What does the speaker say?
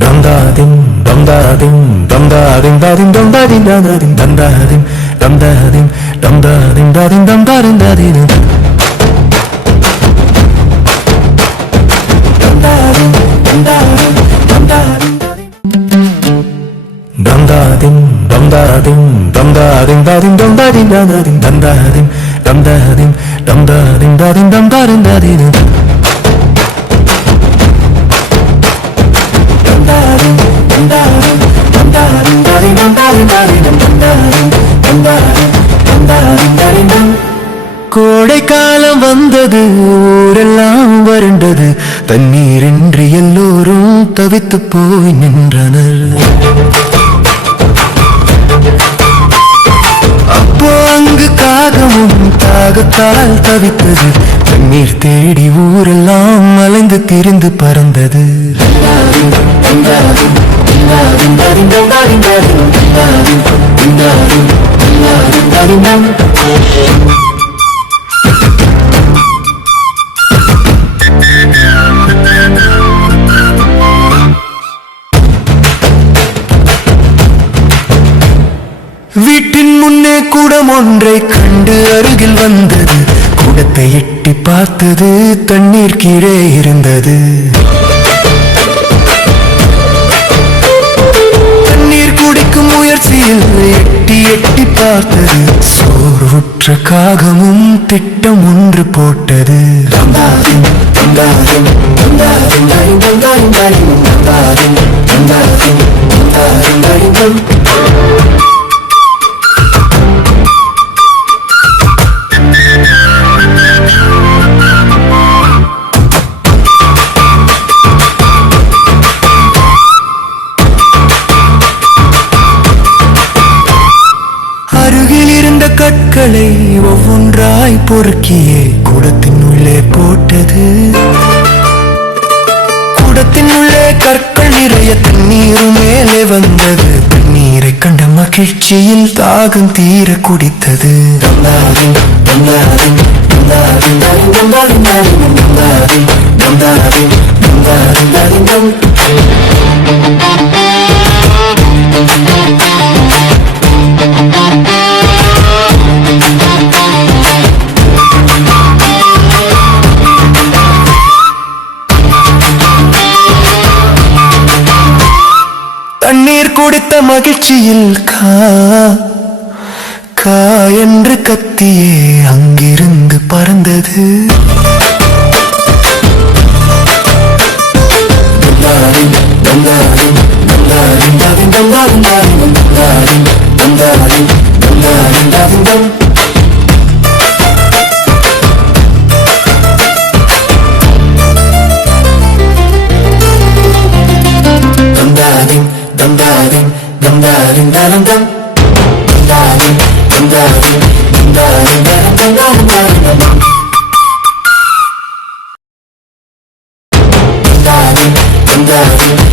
Dum da dim, dum da dim, dum da dim da dim, dum da dim da dim, dum da dim, dum da dim, dum da dim da dim, dum da dim da dim. Dum da dim, dum da dim, dum da dim da dim. Dum da dim, dum da dim, dum da dim da dim, dum da dim da dim, dum da dim, dum da dim, dum da dim da dim, dum da dim da dim. கோடைக்காலம் வந்தது, ஊரெல்லாம் வறண்டது, தண்ணீரின்றி எல்லோரும் தவித்து போய் நின்றனர். அப்போ அங்கு காகமும் தாகத்தால் தவித்தது, தண்ணீர் தேடி ஊரெல்லாம் அலைந்து திரிந்து பறந்தது. வீட்டின் முன்னே குடம் ஒன்றை கண்டு அருகில் வந்தது. குடத்தை எட்டி பார்த்தது, தண்ணீர் கீழே இருந்தது. தண்ணீர் குடிக்கும் முயற்சியில் எட்டி எட்டி பார்த்தது. சோர்வுற்ற காகமும் திட்டம் ஒன்று போட்டது. அருகில் இருந்த கற்களை ஒவ்வொன்றாய் பொறுக்கியே குடத்தின் உள்ளே போட்டது. குடத்தின் உள்ளே கற்கள் நிறைய தண்ணீர் மேலே வந்தது. தண்ணீரை கண்ட மகிழ்ச்சியில் தாகம் தீர குடித்தது. தண்ணீர் குடித்த மகிழ்ச்சியில் கா என்று கத்தியே அங்கிருந்து பறந்தது. Dum